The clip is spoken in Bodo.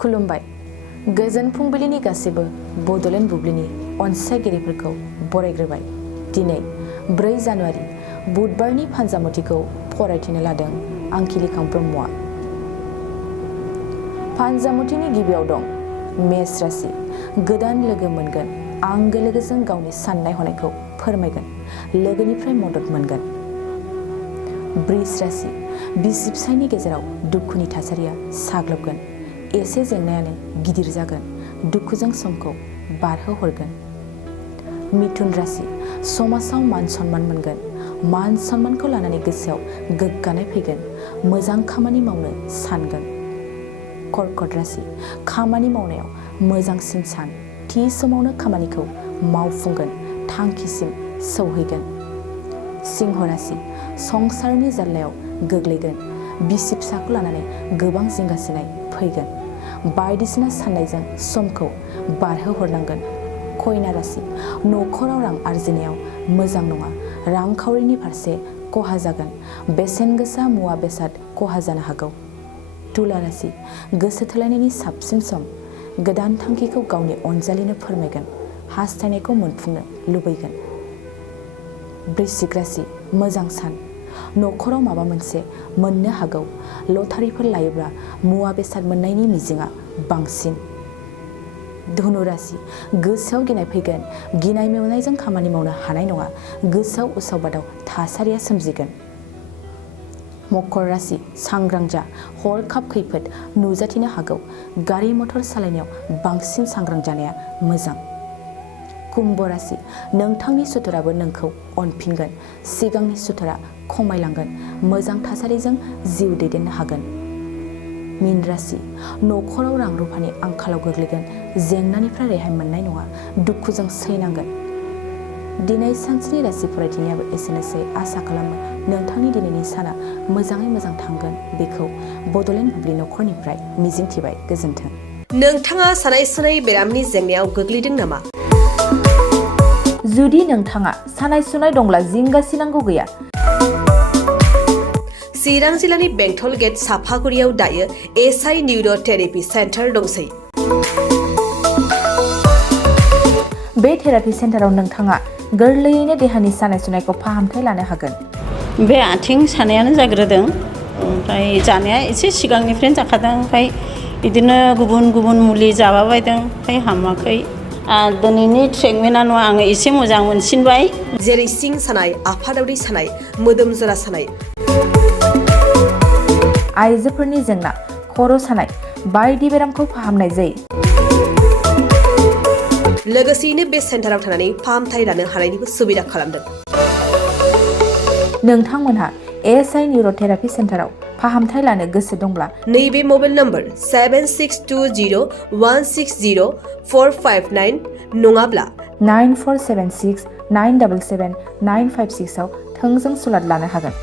खुलुमबाय। गोजोन फुंबिलिनि गासैबो बड'लेण्ड बुब्लिनि अनसायगिरिफोरखौ बरायग्रोबाय। दिनै 4 जानुवारि बुधबारनि फानजामुथिखौ फरायथिनो लादों आंखिलिखां ब्रह्मआ। फानजामुथिनि गिबियाव दं मेष राशि। गोदान लोगो मोनगोन। आंगो लोगोजों गावनि साननाय हनायखौ फोरमायगोन। लोगोनिफ्राय मदद मोनगोन। बृष राशि। बिसि फिसायनि गेजेराव दुखुनि थासारिया साग्लोबगोन। एसे जेंनायानो गिदिर जागोन। दुखुजों समखौ बारहोहरगोन। मिथुन राशि। समाजाव मान सन्मान मोनगोन। मान सन्मानखौ लानानै गोसोआव गोग्गानाय फैगोन। मोजां खामानि मावनो सानगोन। कर्कट राशि। खामानि मावनायाव मोजांसिन सान। थि समावनो खामानिखौ मावफुंगोन। थांखिसिम सौहैगोन। सिंह राशि। संसारनि जाल्लायाव गोग्लैगोन। बिसि फिसाखौ लानानै गोबां जिंगासिनाय फैगोन। बायदिसिना साननायजों समखौ बारहोहरनांगोन। कन्या राशि। न'खराव रां आरजिनायाव मोजां नङा। रांखावरिनि फारसे खहा जागोन। बेसेन गोसा मुवा बेसाद खहा जानो हागौ। तुला राशि। गोसो थोलायनायनि साबसिन सम। गोदान थांखिखौ गावनि अनजालिनो फोरमायगोन। हास्थायनायखौ मोनफुंनो लुबैगोन। वृश्चिक राशि। मोजां सान। न'खराव माबा मोनसे मोननो हागौ। लटारिफोर लायोब्ला मुवा बेसाद मोननायनि मिजिंआ बांसिन। धनु राशि। गोसोआव गिनाय फैगोन। गिनाय मेवनायजों खामानि मावनो हानाय नङा। गोसोआव उसाव बादाव थासारिया सोमजिगोन। मकर राशि। सांग्रां जा। हरखाब खैफोद नुजाथिनो हागौ। गारि मटर सालायनायाव बांसिन सांग्रां जानाया मोजां। कुम्भ राशि। नोंथांनि सुथुराबो नोंखौ अनफिनगोन। सिगांनि सुथुरा खमायलांगोन। मोजां थासारिजों जिउ दैदेननो हागोन। मीन राशि। न'खराव रां रुफानि आंखालाव गोग्लैगोन। जेंनानिफ्राय रेहाय मोननाय नङा। दुखुजों सैनांगोन। दिनै सानस्नि राशि फरायथिनायाबो एसेनोसै। आसा खालामो नोंथांनि दिनैनि साना मोजाङै मोजां थांगोन। बेखौ बड'लेण्ड बुब्लि न'खरनिफ्राय मिजिंथिबाय। गोजोन्थों। नोंथाङा सानाय सुनाय बेरामनि जेंनायाव गोग्लैदों नामा? जुदि नोंथाङा सानाय सुनाय दंब्ला जिंगासिनांगौ गैया। चिरां जिल्लानि बेंटल गेट साफागुरियाव दायो एसआइ निउर' थेरापि सेन्टार दंसै। बे थेरापि सेन्टाराव नोंथाङा गोरलैयैनो देहानि सानाय सुनायखौ फाहामथाय लानो हागोन। बे आथिं सानायानो जाग्रोदों। ओमफ्राय जानाया एसे सिगांनिफ्रायनो जाखादों। ओमफ्राय बिदिनो गुबुन गुबुन मुलि जाबाबायदों। ओमफ्राय हामाखै। दिनैनि ट्रिटमेन्टआ नङा, आङो एसे मोजां मोनसिनबाय। जेरै सिं सानाय, आफादावरि सानाय, मोदोम जरा सानाय, आइजोफोरनि जेंना, खर' सानाय बायदि बेरामखौ फाहामनाय जायो। लोगोसेयैनो बे सेन्टाराव थानानै फाहामथाय लानो हानायनिबो सुबिदा खालामदों। नोंथांमोनहा एसआइ निउर' थेरापि सेन्टाराव फाहामथाय लानो गोसो दंब्ला नैबे मबाइल नम्बर 7620160459 नङाब्ला 9476977956 आव थोंजों सुलाद लानो हागोन।